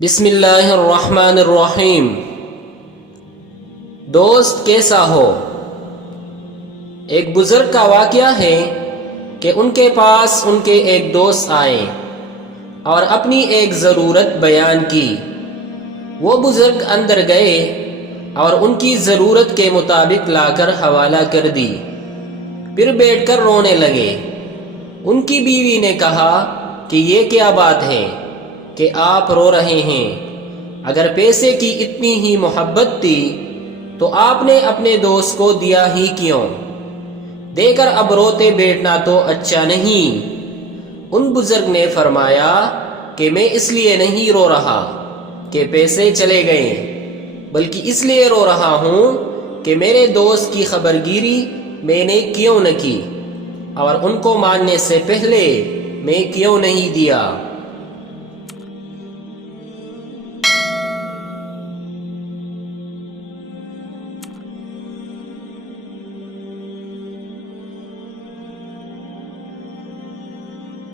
بسم اللہ الرحمن الرحیم۔ دوست کیسا ہو؟ ایک بزرگ کا واقعہ ہے کہ ان کے پاس ان کے ایک دوست آئے اور اپنی ایک ضرورت بیان کی۔ وہ بزرگ اندر گئے اور ان کی ضرورت کے مطابق لا کر حوالہ کر دی، پھر بیٹھ کر رونے لگے۔ ان کی بیوی نے کہا کہ یہ کیا بات ہے کہ آپ رو رہے ہیں؟ اگر پیسے کی اتنی ہی محبت تھی تو آپ نے اپنے دوست کو دیا ہی کیوں؟ دے کر اب روتے بیٹھنا تو اچھا نہیں۔ ان بزرگ نے فرمایا کہ میں اس لیے نہیں رو رہا کہ پیسے چلے گئے، بلکہ اس لیے رو رہا ہوں کہ میرے دوست کی خبرگیری میں نے کیوں نہ کی، اور ان کو ماننے سے پہلے میں کیوں نہیں دیا۔